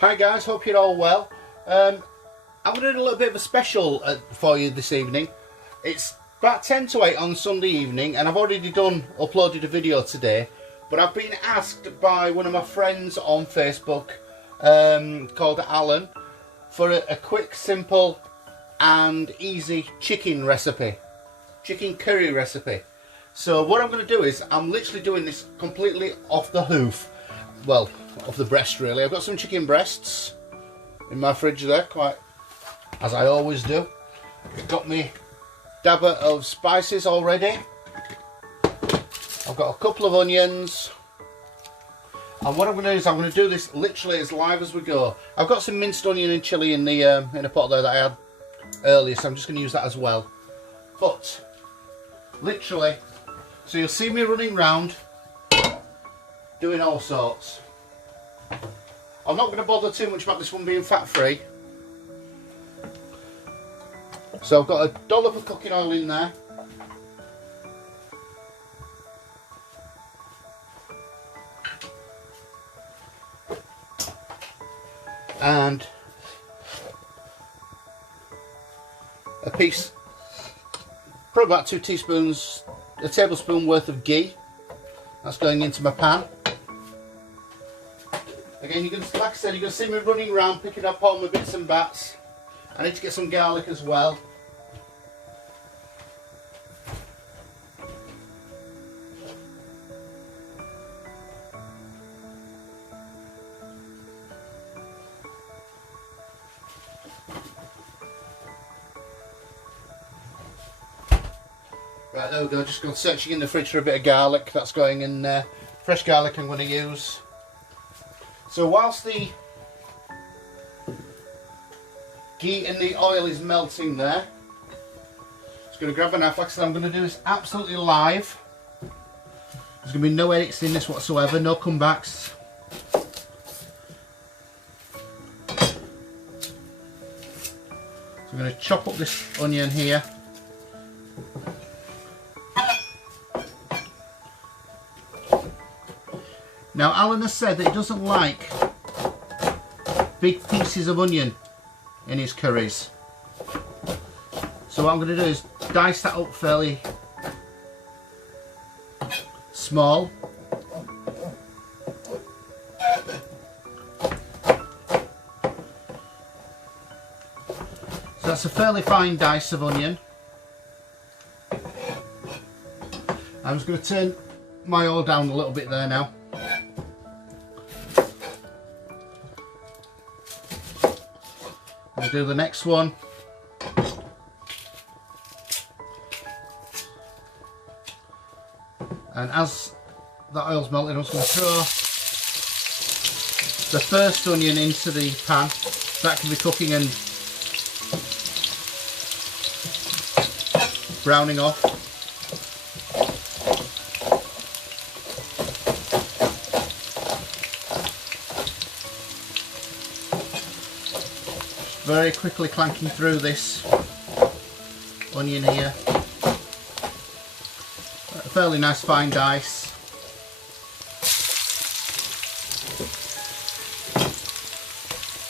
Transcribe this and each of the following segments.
Hi guys, hope you're all well. I'm going to do a little bit of a special for you this evening. It's about 10 to 8 on Sunday evening and I've already uploaded a video today, but I've been asked by one of my friends on Facebook called Alan for a quick, simple and easy chicken curry recipe. So what I'm going to do is, I'm literally doing this completely off the hoof, well, off the breast really. I've got some chicken breasts in my fridge there, quite as I always do. I've got me dabber of spices already. I've got a couple of onions, and what I'm going to do is I'm going to do this literally as live as we go. I've got some minced onion and chilli in a pot there that I had earlier, so I'm just going to use that as well. But literally, so you'll see me running round doing all sorts. I'm not going to bother too much about this one being fat free. So I've got a dollop of cooking oil in there. And a piece, probably about 2 teaspoons, a tablespoon worth of ghee. That's going into my pan. Again, you're going to, like I said, you're going to see me running around picking up all my bits and bats. I need to get some garlic as well. Right, there we go, just going searching in the fridge for a bit of garlic. That's going in there. Fresh garlic I'm going to use. So whilst the ghee and the oil is melting there, just going to grab a knife. Like I said, I'm going to do this absolutely live. There's going to be no edits in this whatsoever, no comebacks. So I'm going to chop up this onion here. Now Alan has said that he doesn't like big pieces of onion in his curries. So what I'm going to do is dice that up fairly small. So that's a fairly fine dice of onion. I'm just going to turn my oil down a little bit there now. We'll do the next one. And as the oil's melting, I'm just going to throw the first onion into the pan. That can be cooking and browning off. Very quickly clanking through this onion here. A fairly nice fine dice.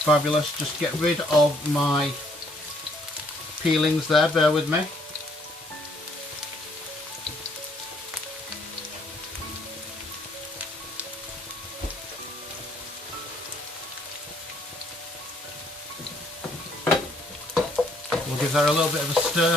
Fabulous. Just get rid of my peelings there, bear with me. We'll give that a little bit of a stir.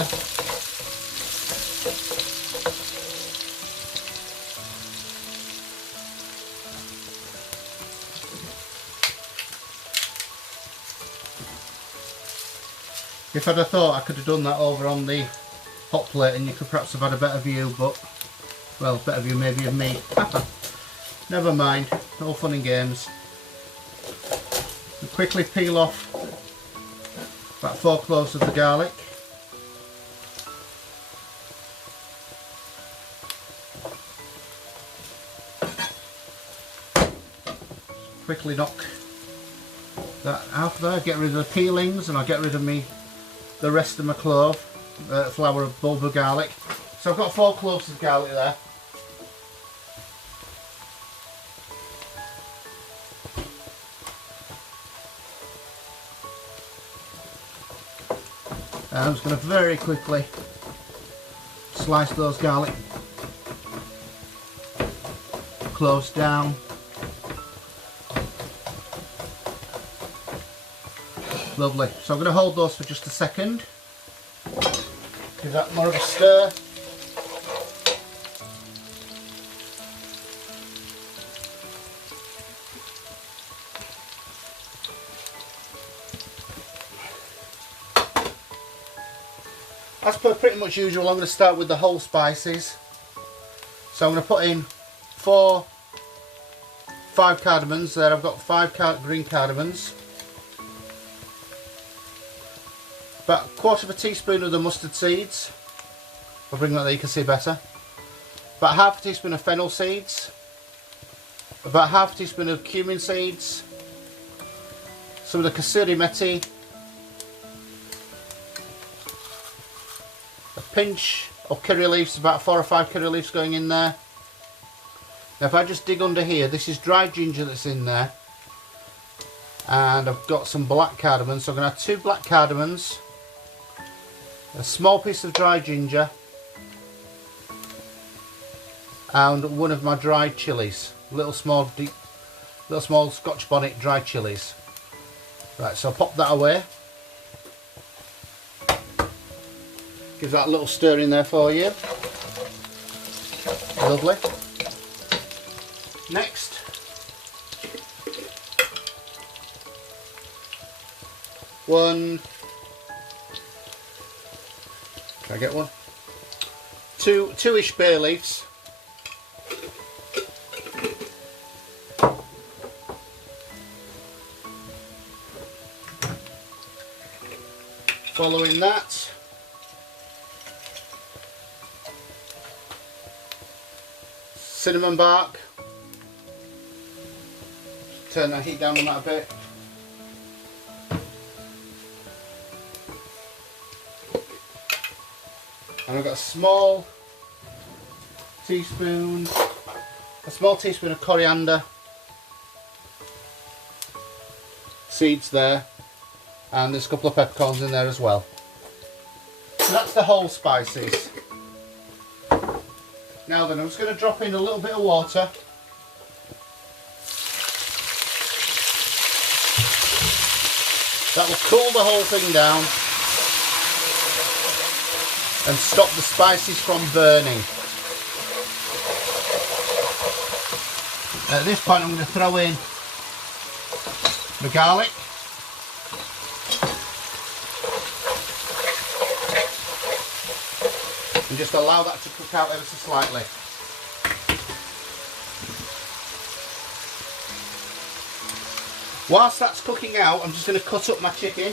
If I'd have thought, I could have done that over on the hot plate and you could perhaps have had a better view, but, well, better view maybe of me. Never mind, all fun and games. We'll quickly peel off about 4 cloves of the garlic. Quickly knock that out there, get rid of the peelings, and I'll get rid of the rest of my clove, flour of bulb of garlic. So I've got 4 cloves of garlic there. And I'm just going to very quickly slice those garlic cloves down. Lovely. So I'm going to hold those for just a second. Give that more of a stir. As per pretty much usual, I'm going to start with the whole spices. So I'm going to put in 5 cardamoms. There I've got 5 green cardamoms. About 1/4 teaspoon of the mustard seeds. I'll bring that there, you can see better. About 1/2 teaspoon of fennel seeds. About 1/2 teaspoon of cumin seeds. Some of the kasuri methi. A pinch of curry leaves, about 4 or 5 curry leaves going in there. Now if I just dig under here, this is dried ginger that's in there. And I've got some black cardamom, so I'm going to have 2 black cardamoms. A small piece of dried ginger. And 1 of my dried chilies. Little small Scotch bonnet dried chilies. Right, so I'll pop that away. Give that a little stir in there for you. Lovely. Next, can I get one? Two-ish bay leaves. Following that, cinnamon bark. Turn that heat down on that a bit. And I've got a small teaspoon of coriander seeds there, and there's a couple of peppercorns in there as well. So that's the whole spices. Now then, I'm just going to drop in a little bit of water. That will cool the whole thing down and stop the spices from burning. At this point I'm going to throw in the garlic. And just allow that to cook out ever so slightly. Whilst that's cooking out, I'm just going to cut up my chicken.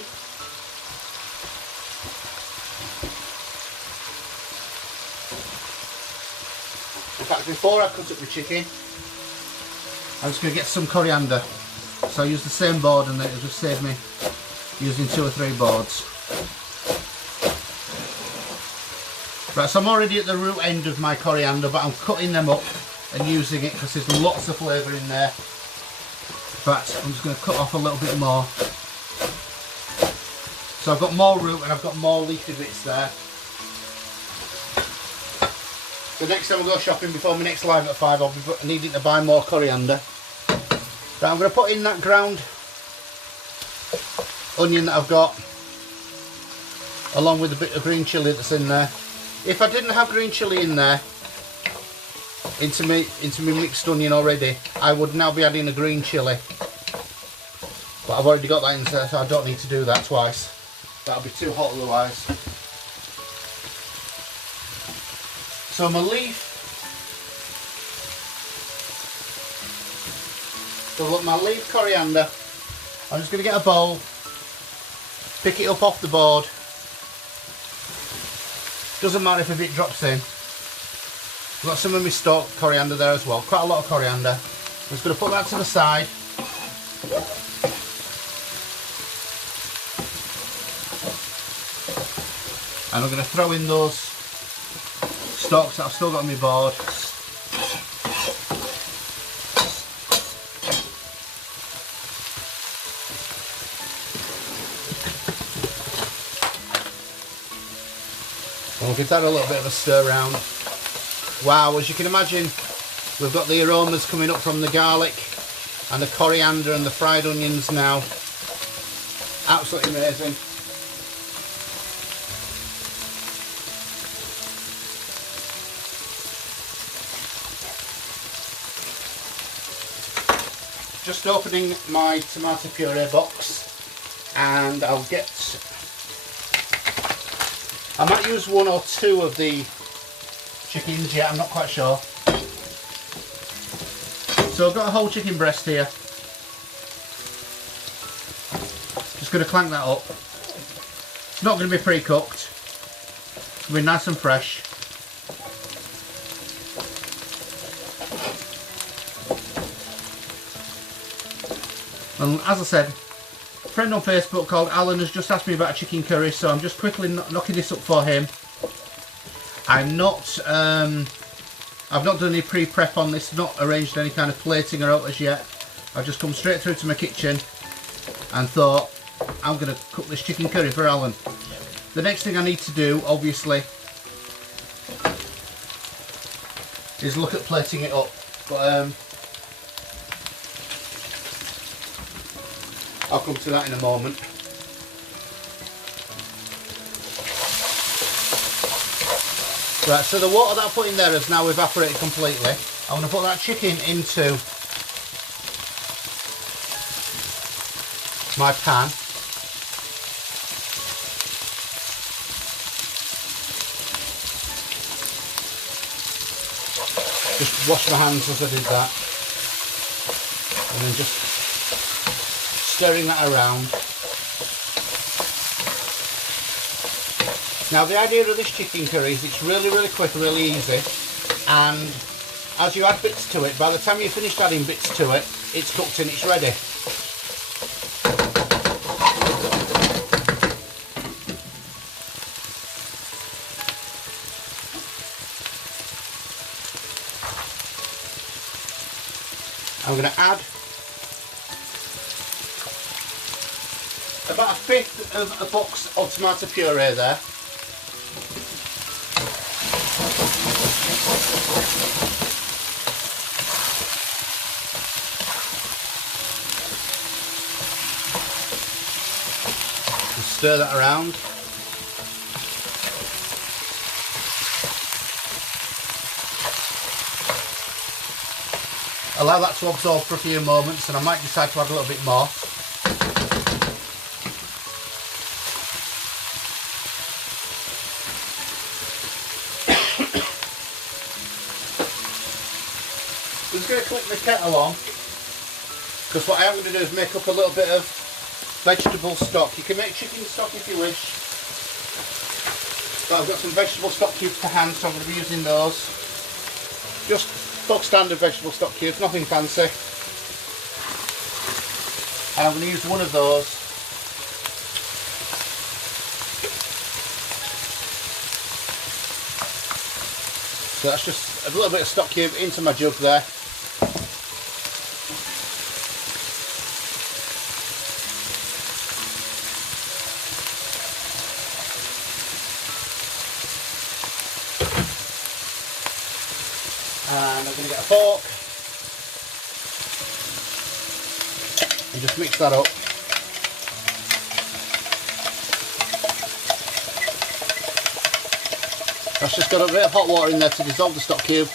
In fact, before I cut up my chicken, I'm just going to get some coriander. So I use the same board, and it'll just save me using 2 or 3 boards. Right, so I'm already at the root end of my coriander, but I'm cutting them up and using it because there's lots of flavour in there. But I'm just going to cut off a little bit more. So I've got more root and I've got more leafy bits there. So next time I go shopping before my next live at 5, I'll be needing to buy more coriander. Right, I'm going to put in that ground onion that I've got, along with a bit of green chilli that's in there. If I didn't have green chilli in there, into my mixed onion already, I would now be adding a green chilli. But I've already got that in there, so I don't need to do that twice. That'll be too hot otherwise. So my leaf, my leaf coriander, I'm just going to get a bowl, pick it up off the board. Doesn't matter if a bit drops in. I've got some of my stalked coriander there as well, quite a lot of coriander. I'm just going to put that to the side. And I'm going to throw in those stalks that I've still got on my board. We'll give that a little bit of a stir round. Wow, as you can imagine, we've got the aromas coming up from the garlic and the coriander and the fried onions now. Absolutely amazing. Just opening my tomato puree box, and I might use 1 or 2 of the chickens yet, I'm not quite sure. So I've got a whole chicken breast here. Just going to clank that up. It's not going to be pre-cooked. It's going to be nice and fresh. And as I said, a friend on Facebook called Alan has just asked me about a chicken curry, so I'm just quickly knocking this up for him. I've not done any pre-prep on this, not arranged any kind of plating or out as yet. I've just come straight through to my kitchen and thought, I'm going to cook this chicken curry for Alan. The next thing I need to do, obviously, is look at plating it up. But I'll come to that in a moment. Right, so the water that I put in there has now evaporated completely. I'm going to put that chicken into my pan. Just wash my hands as I did that. And then just stirring that around. Now the idea of this chicken curry is it's really quick, really easy, and as you add bits to it, by the time you've finished adding bits to it, it's cooked and it's ready. I'm going to add about 1/5 of a box of tomato puree there. Just stir that around. Allow that to absorb for a few moments, and I might decide to add a little bit more. I'm just going to click my kettle on, because what I am going to do is make up a little bit of vegetable stock. You can make chicken stock if you wish, but I've got some vegetable stock cubes to hand, so I'm going to be using those. Just bog standard vegetable stock cubes, nothing fancy. And I'm going to use one of those so that's just a little bit of stock cube into my jug there. And I'm going to get a fork and just mix that up. That's just got a bit of hot water in there to dissolve the stock cube.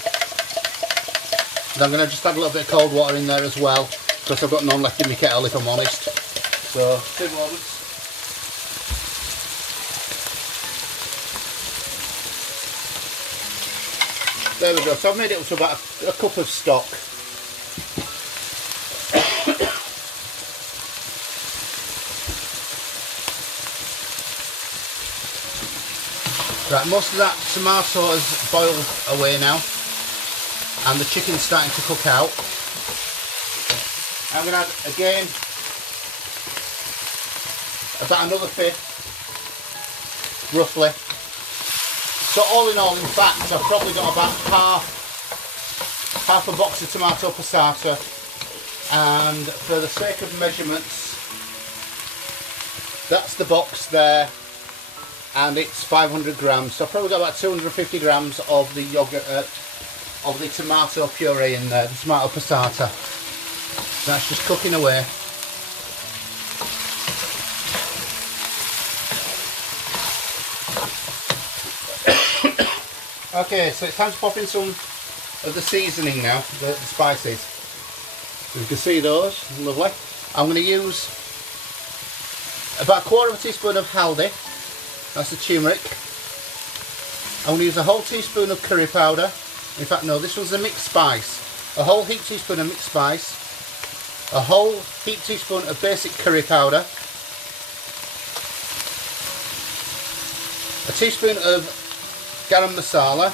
And I'm going to just add a little bit of cold water in there as well, because I've got none left in my kettle if I'm honest. So, 2 moments. There we go, so I've made it up to about a cup of stock. Right, most of that tomato has boiled away now, and the chicken's starting to cook out. I'm going to add again about another 1/5, roughly. So all in all, in fact, I've probably got about half a box of tomato passata, and for the sake of measurements, that's the box there, and it's 500 grams. So I've probably got about 250 grams of the yogurt, of the tomato puree in there, the tomato passata. That's just cooking away. Okay, so it's time to pop in some of the seasoning now, the spices. So you can see those, lovely. I'm going to use about 1/4 teaspoon of haldi, that's the turmeric. I'm going to use a whole teaspoon of curry powder. In fact, no, this one's a mixed spice. A whole heaped teaspoon of mixed spice. A whole heaped teaspoon of basic curry powder. A teaspoon of garam masala.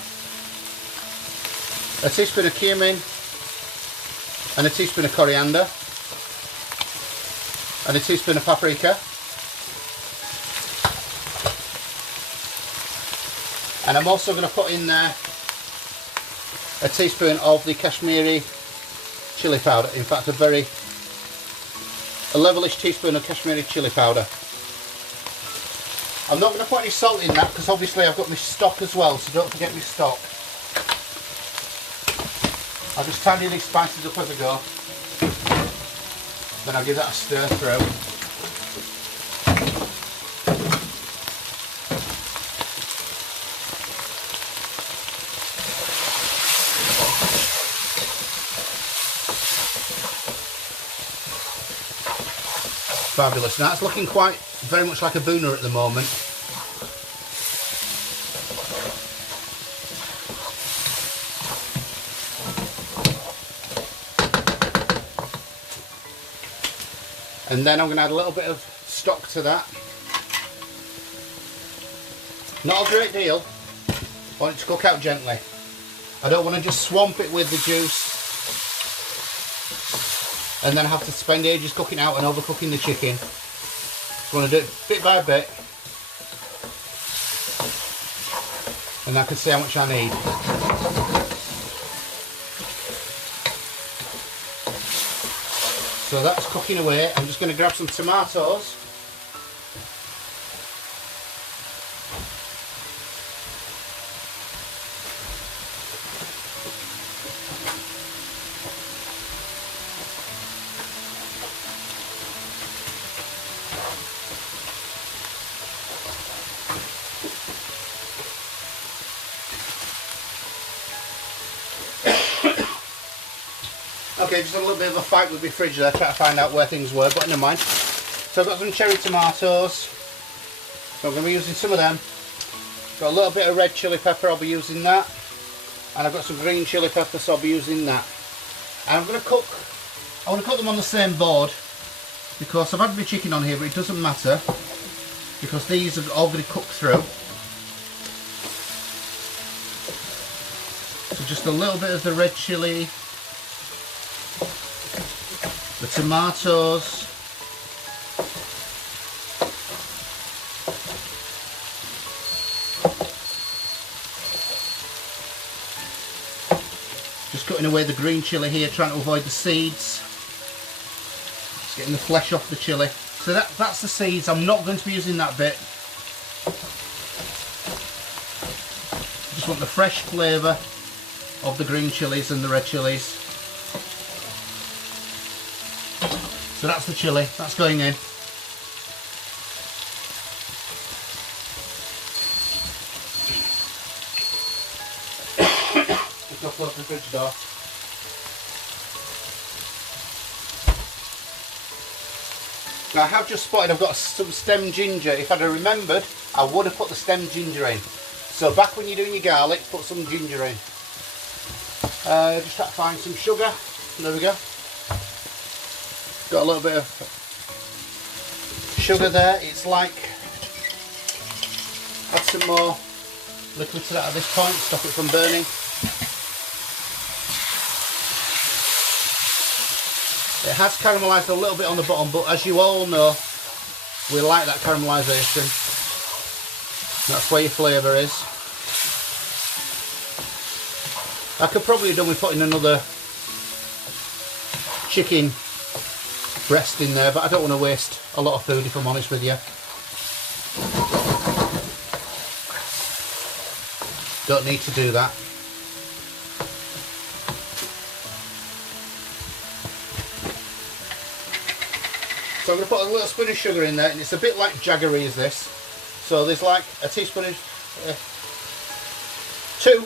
A teaspoon of cumin. And a teaspoon of coriander. And a teaspoon of paprika. And I'm also going to put in there a teaspoon of the Kashmiri chili powder. In fact, a levelish teaspoon of Kashmiri chili powder. I'm not going to put any salt in that because obviously I've got my stock as well, so don't forget my stock. I'll just tidy these spices up as I go. Then I'll give that a stir through. Fabulous. Now it's looking quite very much like a bhuna at the moment. And then I'm going to add a little bit of stock to that. Not a great deal. I want it to cook out gently. I don't want to just swamp it with the juice and then have to spend ages cooking out and overcooking the chicken. I want to do it bit by bit, and I can see how much I need. So that's cooking away. I'm just going to grab some tomatoes. Okay, just a little bit of a fight with my fridge there, trying to find out where things were, but never mind. So I've got some cherry tomatoes, so I'm going to be using some of them. Got a little bit of red chilli pepper, I'll be using that. And I've got some green chilli pepper, so I'll be using that. And I want to cook them on the same board, because I've had my chicken on here, but it doesn't matter, because these are all going to cook through. So just a little bit of the red chilli, the tomatoes, just cutting away the green chilli here, trying to avoid the seeds, just getting the flesh off the chilli. So that's the seeds. I'm not going to be using that bit. Just want the fresh flavour of the green chilies and the red chilies. So that's the chilli, that's going in. Just off the fridge door. Now I have just spotted I've got some stem ginger. If I'd have remembered, I would have put the stem ginger in. So back when you're doing your garlic, put some ginger in. Just try to find some sugar. There we go. Got a little bit of sugar there. It's like, add some more liquid to that at this point, stop it from burning. It has caramelised a little bit on the bottom, but as you all know, we like that caramelisation. That's where your flavour is. I could probably have done with putting another chicken breast in there, but I don't want to waste a lot of food if I'm honest with you. Don't need to do that. So I'm going to put a little spoon of sugar in there, and it's a bit like jaggery as this. So there's like a teaspoon of, 2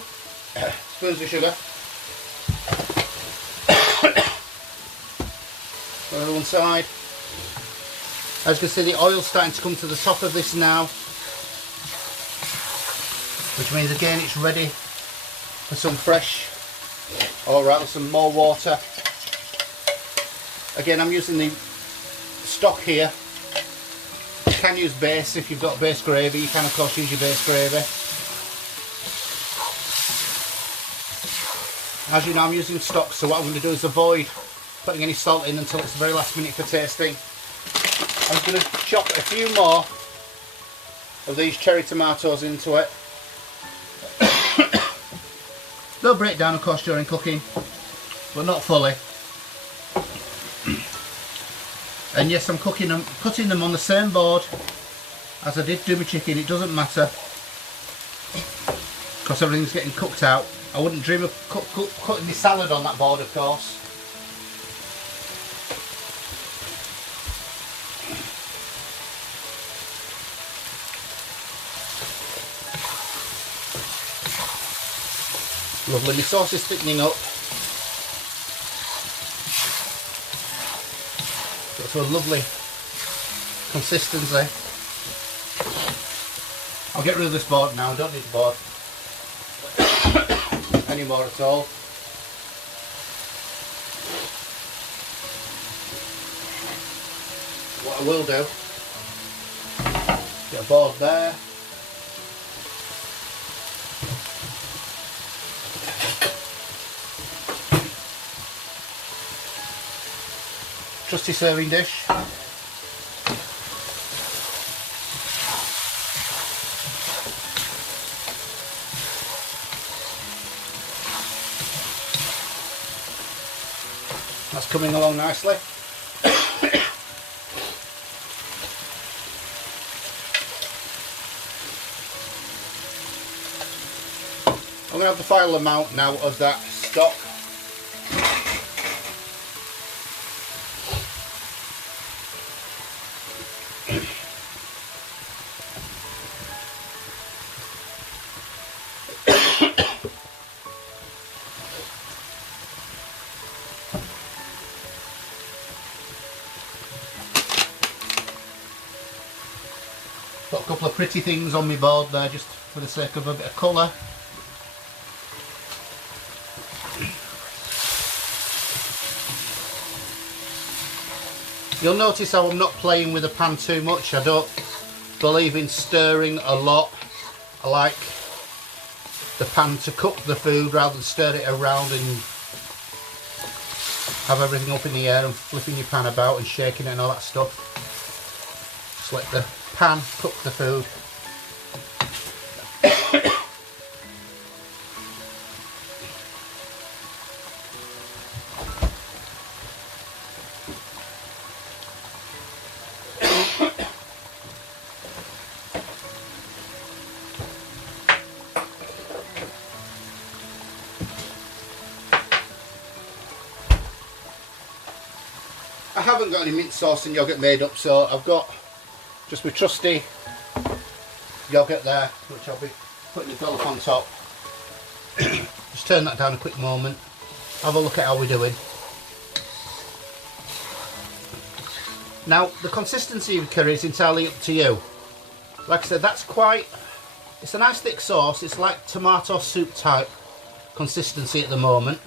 spoons of sugar. On one side. As you can see, the oil's starting to come to the top of this now, which means again it's ready for some fresh, or rather some more water. Again, I'm using the stock here. You can use base if you've got base gravy. You can of course use your base gravy. As you know, I'm using stock, so what I'm going to do is avoid putting any salt in until it's the very last minute for tasting. I'm going to chop a few more of these cherry tomatoes into it. They'll break down of course during cooking, but not fully. And yes, I'm cutting them on the same board as I did do my chicken. It doesn't matter, because everything's getting cooked out. I wouldn't dream of cutting my salad on that board, of course. Lovely, my sauce is thickening up. Got to a lovely consistency. I'll get rid of this board now, I don't need the board anymore at all. What I will do, get a board there. Trusty serving dish. That's coming along nicely. I'm going to have the final amount now of that stock. Got a couple of pretty things on my board there just for the sake of a bit of colour. You'll notice how I'm not playing with the pan too much. I don't believe in stirring a lot. I like the pan to cook the food rather than stir it around and have everything up in the air and flipping your pan about and shaking it and all that stuff. Just let the pan cook the food. I haven't got any mint sauce and yoghurt made up, so I've got just my trusty yoghurt there, which I'll be putting the dollop on top. Just turn that down a quick moment, have a look at how we're doing. Now the consistency of curry is entirely up to you. Like I said, it's a nice thick sauce. It's like tomato soup type consistency at the moment.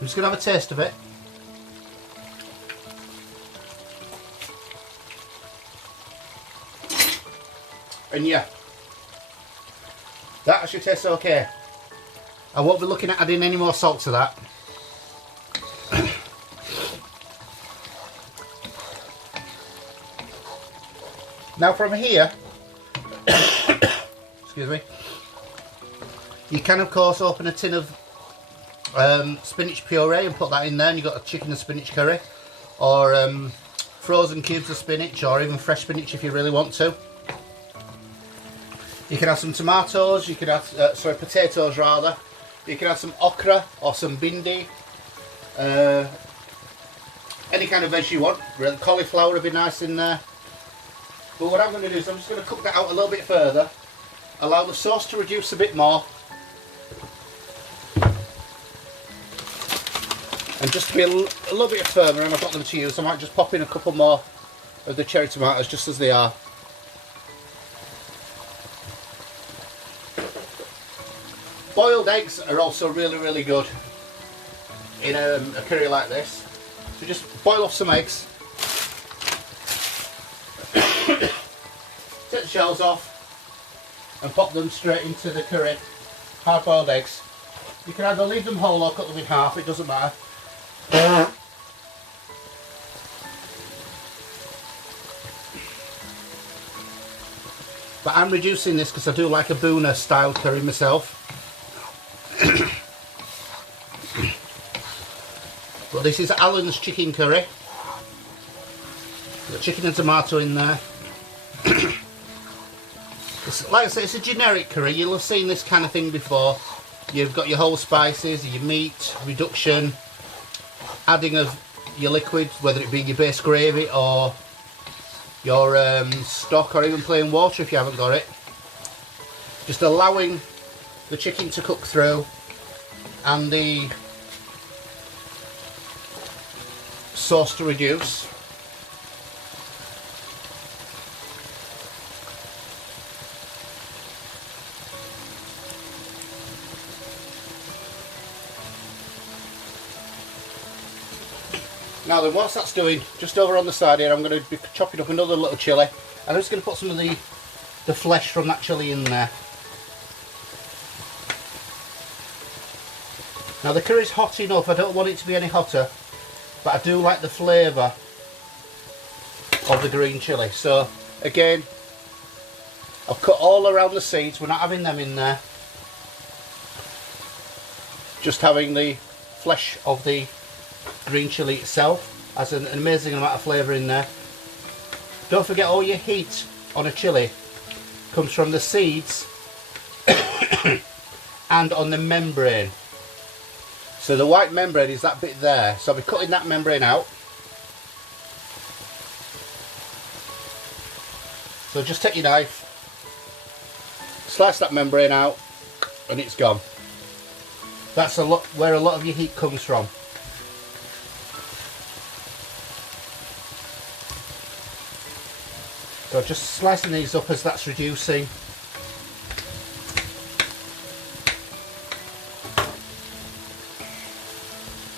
I'm just going to have a taste of it. And yeah, that actually tastes okay. I won't be looking at adding any more salt to that. Now from here, excuse me, you can of course open a tin of spinach puree and put that in there, and you've got a chicken and spinach curry, or frozen cubes of spinach, or even fresh spinach if you really want to. You can add some tomatoes, you can add, sorry, potatoes rather. You can add some okra or some bindi. Any kind of veg you want. Really, cauliflower would be nice in there. But what I'm going to do is I'm just going to cook that out a little bit further. Allow the sauce to reduce a bit more. And just to be a little bit firmer, and I've got them to use, I might just pop in a couple more of the cherry tomatoes just as they are. Boiled eggs are also really, really good in a curry like this. So just boil off some eggs. Take the shells off and pop them straight into the curry. Hard boiled eggs. You can either leave them whole or cut them in half, it doesn't matter. But I'm reducing this because I do like a Bhuna style curry myself. But this is Alan's chicken curry. Got chicken and tomato in there. Like I say, it's a generic curry. You'll have seen this kind of thing before. You've got your whole spices, your meat, reduction, adding of your liquid, whether it be your base gravy or your stock or even plain water if you haven't got it. Just allowing the chicken to cook through and the sauce to reduce. Now then, whilst that's doing, just over on the side here, I'm going to be chopping up another little chilli. I'm just going to put some of the flesh from that chilli in there. Now the curry's hot enough, I don't want it to be any hotter, but I do like the flavour of the green chilli. So again, I've cut all around the seeds, we're not having them in there. Just having the flesh of the green chilli itself has an amazing amount of flavour in there. Don't forget, all your heat on a chilli comes from the seeds and on the membrane. So the white membrane is that bit there, so I'll be cutting that membrane out. So just take your knife, slice that membrane out, and it's gone. That's where a lot of your heat comes from. So just slicing these up as that's reducing.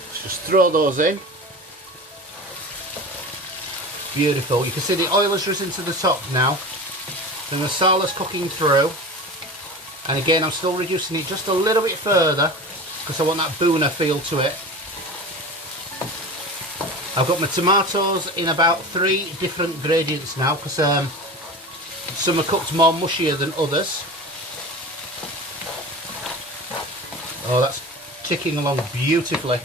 Let's just throw those in. Beautiful. You can see the oil has risen to the top now. The masala's cooking through. And again, I'm still reducing it just a little bit further because I want that Bhuna feel to it. I've got my tomatoes in about 3 different gradients now because some are cooked more mushier than others. Oh, that's ticking along beautifully.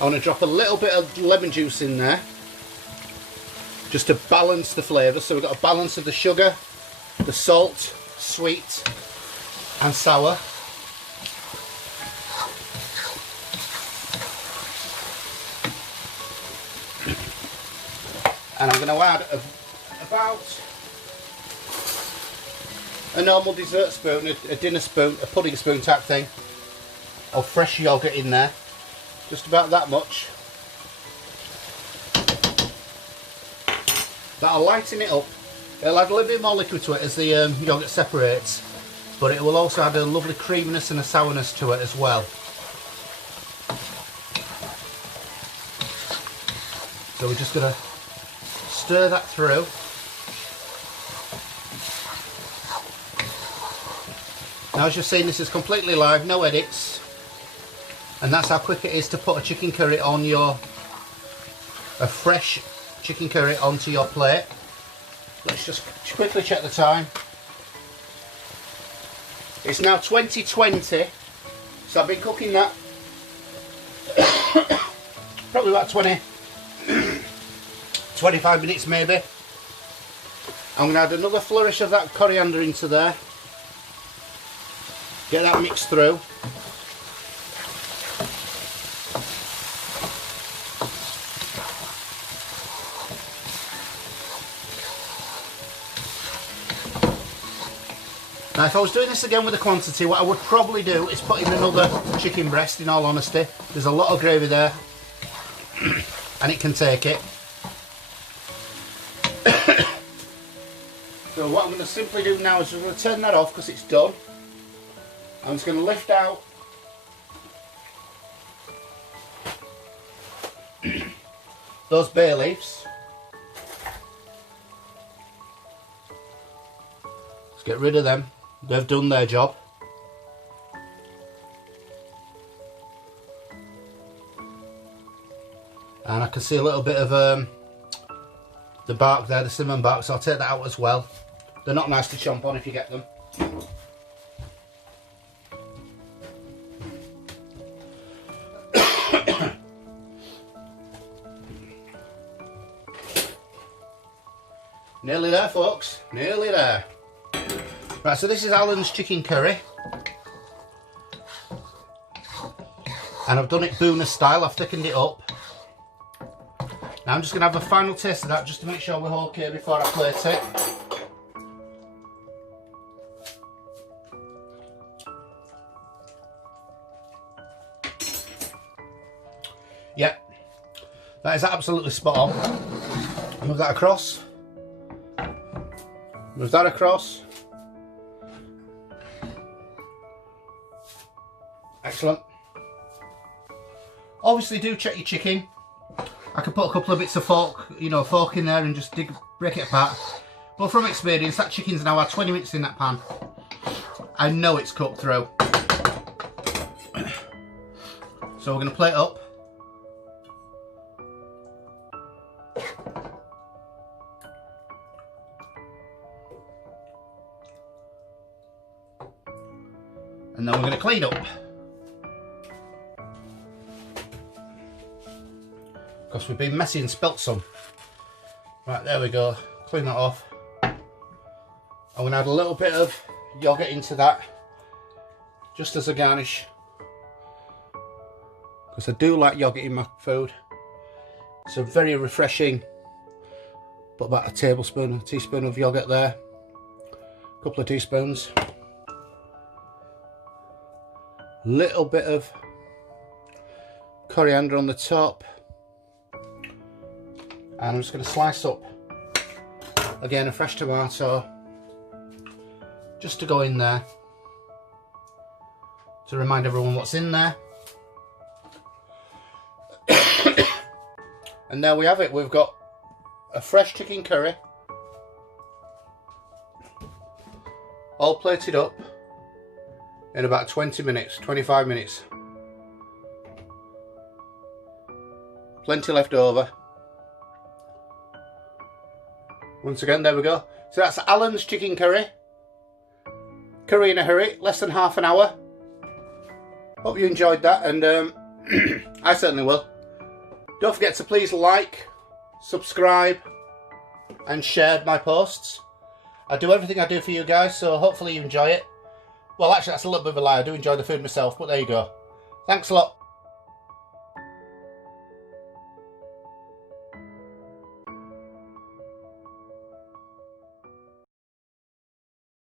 I want to drop a little bit of lemon juice in there just to balance the flavour. So we've got a balance of the sugar, the salt, sweet and sour. And I'm going to add about a normal dessert spoon, a dinner spoon, a pudding spoon type thing of fresh yoghurt in there. Just about that much. That'll lighten it up. It'll add a little bit more liquid to it as the yoghurt separates, but it will also add a lovely creaminess and a sourness to it as well. So we're just going to stir that through. Now as you've seen, this is completely live, no edits, and that's how quick it is to put a chicken curry on a fresh chicken curry onto your plate. Let's just quickly check the time. It's now 20:20, so I've been cooking that probably about 25 minutes maybe. I'm going to add another flourish of that coriander into there. Get that mixed through. Now if I was doing this again with the quantity, what I would probably do is put in another chicken breast, in all honesty. There's a lot of gravy there and it can take it. So what I'm going to simply do now is I'm going to turn that off because it's done. I'm just going to lift out those bay leaves. Let's get rid of them. They've done their job. And I can see a little bit of the bark there, the cinnamon bark, so I'll take that out as well. They're not nice to chomp on if you get them. Nearly there, folks, nearly there. Right, so this is Alan's chicken curry. And I've done it Bhuna style, I've thickened it up. Now I'm just going to have a final taste of that just to make sure we're okay before I plate it. Yep, that is absolutely spot on. Move that across. Move that across. Excellent. Obviously do check your chicken. I could put a couple of bits of fork in there and just break it apart. But from experience, that chicken's now had 20 minutes in that pan. I know it's cooked through. So we're going to plate it up. And then we're going to clean up. Because we've been messy and spilt some. Right, there we go. Clean that off. I'm going to add a little bit of yoghurt into that. Just as a garnish. Because I do like yoghurt in my food. It's a very refreshing. Put about a teaspoon of yoghurt there. A couple of teaspoons. Little bit of coriander on the top. And I'm just going to slice up, again, a fresh tomato, just to go in there, to remind everyone what's in there. And there we have it, we've got a fresh chicken curry, all plated up in about 20 minutes, 25 minutes. Plenty left over. Once again, there we go. So that's Alan's chicken curry. Curry in a hurry, less than half an hour. Hope you enjoyed that, and I certainly will. Don't forget to please like, subscribe, and share my posts. I do everything I do for you guys, so hopefully you enjoy it. Well, actually, that's a little bit of a lie. I do enjoy the food myself, but there you go. Thanks a lot.